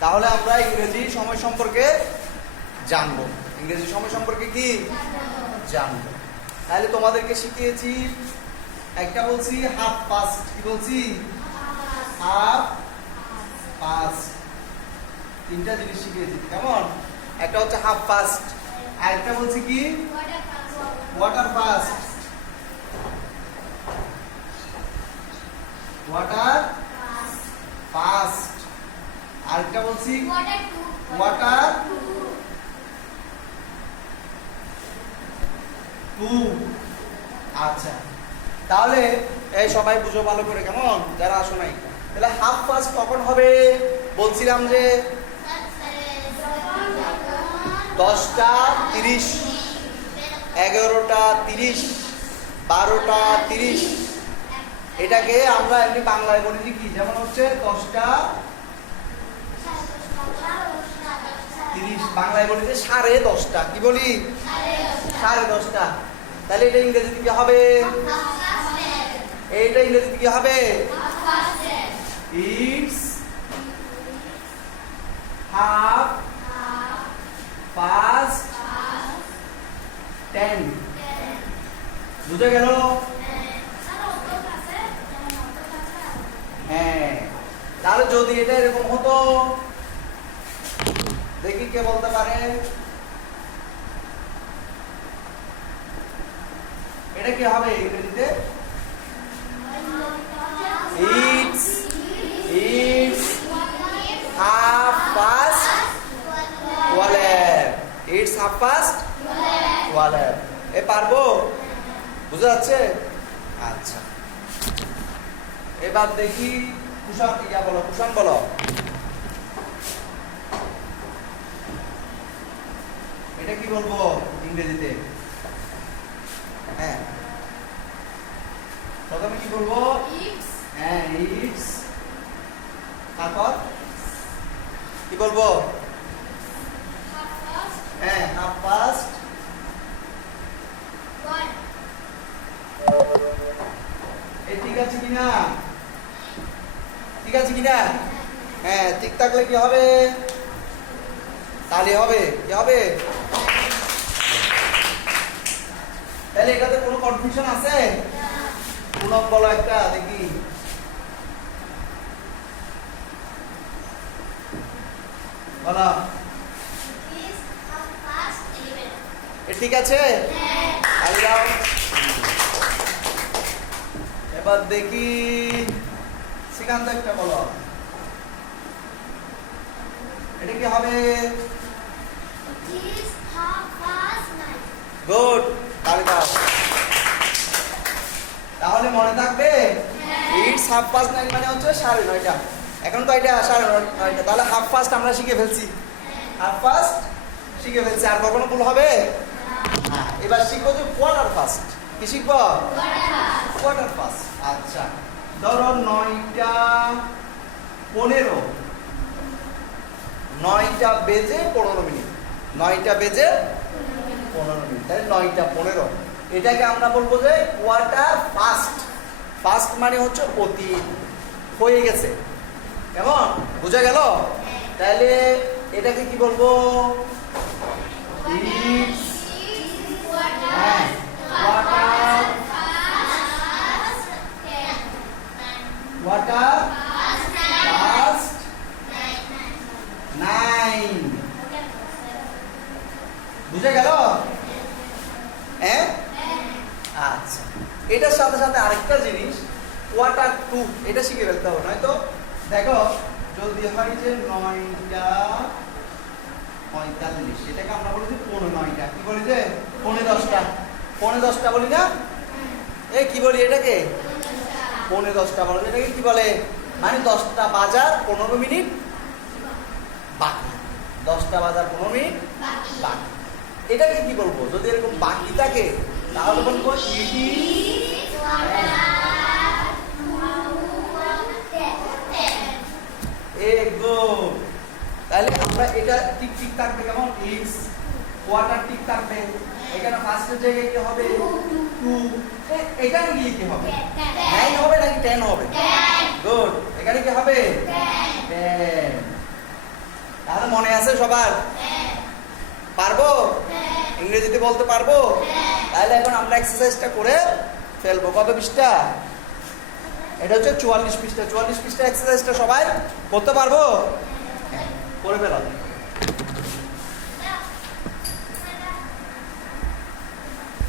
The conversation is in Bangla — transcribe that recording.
তাহলে আমরা ইংরেজি সময় সম্পর্কে জানবো। ইংরেজি সময় সম্পর্কে কি জানবো। তাহলে তোমাদেরকে শিখিয়েছি, একটা বলছি হাফ পাস্ট, কি বলছি হাফ পাস্ট, তিনটা জিনিস শিখিয়েছি কেমন। একটা হচ্ছে হাফ পাস্ট, আর একটা বলছি কি ওয়াটার পাস্ট, ওয়াটার পাস্ট, আরেকটা বলছি ওয়াটার টু। আচ্ছা, তাহলে এই সবাই বুঝো ভালো করে কেমন, যারা আসো নাই। তাহলে হাফ পাস্ট কখন হবে বলছিলাম যে 10টা 30, 11টা 30, 12টা 30। এটাকে আমরা এমনি বাংলায় বলি কি, যেমন হচ্ছে 10টা 30, বাংলায় বলি যে 10:30টা, কি বলি 10:30টা। তাহলে এটা ইংরেজিতে কি হবে, এইটা ইংরেজিতে কি হবে, ইটস হাফ পাস্ট 10। বুঝে গেল? হ্যাঁ, তাহলে যদি এটা এরকম হতো, দেখি কে বলতে পারে, এটা কি হবে ইংরেজিতে, it's half past 12, it's half past 12। এ পারবো, বুঝা যাচ্ছে? আচ্ছা, এবার দেখি কুষাণ, ইয়া বলো, কুষাণ বলো, এটা কি বলবো ইংরেজিতে? হ্যাঁ, প্রথমে কি বলবো, হ্যাঁ ইটস, তারপর কি বলবো, হ্যাঁ হাফ পাস্ট 1। এই ঠিক আছে কিনা, ঠিক আছে কিনা? হ্যাঁ, ঠিক থাকলে কি হবে, তাহলে হবে কি হবে। তাহলে এটাতে কোনো কনফিউশন আছে? কোন বলো একটা দেখি, বলো। ঠিক আছে, এবার দেখি শ্রীকান্ত একটা বলো, এটা কি হবে, গুড। তাহলে মনে থাকবে, ইটস হাফ পাস্ট 9 মানে হচ্ছে 9:30। এখন তো এটা 9:30, তাহলে হাফ পাস্ট আমরা শিখে ফেলছি, হাফ পাস্ট শিখে ফেলছি, আর কখনো ভুল হবে? হ্যাঁ, এবার শিখবো যে কোয়ার্টার পাস্ট। কি শিখবো? Quarter past. আচ্ছা, ধরো 9টা 15, 9টা বেজে 15 মিনিট, 9টা বেজে 15 মিনিট, তাহলে 9টা 15। এটাকে আমরা বলবো যে কোয়ার্টার পাস্ট। পাস্ট মানে হচ্ছে অতীত, হয়ে গেছে, কেমন বুঝা গেল? তাহলে এটাকে কি বলবো, ইটস, হ্যাঁ কোয়ার্টার পাস্ট 9। বুঝে গেল? হ্যাঁ, আচ্ছা, এটার সাথে সাথে আরেকটা জিনিস কোয়ার্টার টু, এটা শিখে ফেলতে হবে, নয়তো দেখো যদি হয় যে 9টা 45, এটাকে আমরা বলি যে 9:15, কি বলি যে 9:10, 9:10 বলি না, এই কি বলি এটাকে 9:10 বলে, এটাকে কি বলে, মানে 10টা বাজার 15 মিনিট বাকি, 10টা বাজার 15 মিনিট বাকি। এটাকে কি বলবো, যদি এরকম বাকি থাকে তাহলে বলবো ইটি। তাহলে আমরা এটা ঠিক ঠিক থাকবে কেমন, ইটস কোয়ার্টার ঠিক থাকবে, এখানে ফার্স্টের জায়গায় কি হবে 2, এখানে গিয়ে কি হবে 9 হবে নাকি 10 হবে, গুড, এখানে কি হবে 10। মনে আছে সবার? পারবো? ইংরেজিতে বলতে পারবো? তাহলে এখন আমরা এক্সারসাইজটা করে ফেলবো। কত পৃষ্ঠা? এটা হচ্ছে 44 পৃষ্ঠা। 44 পৃষ্ঠা এক্সারসাইজটা সবাই করতে পারবো? করে ফেলাম।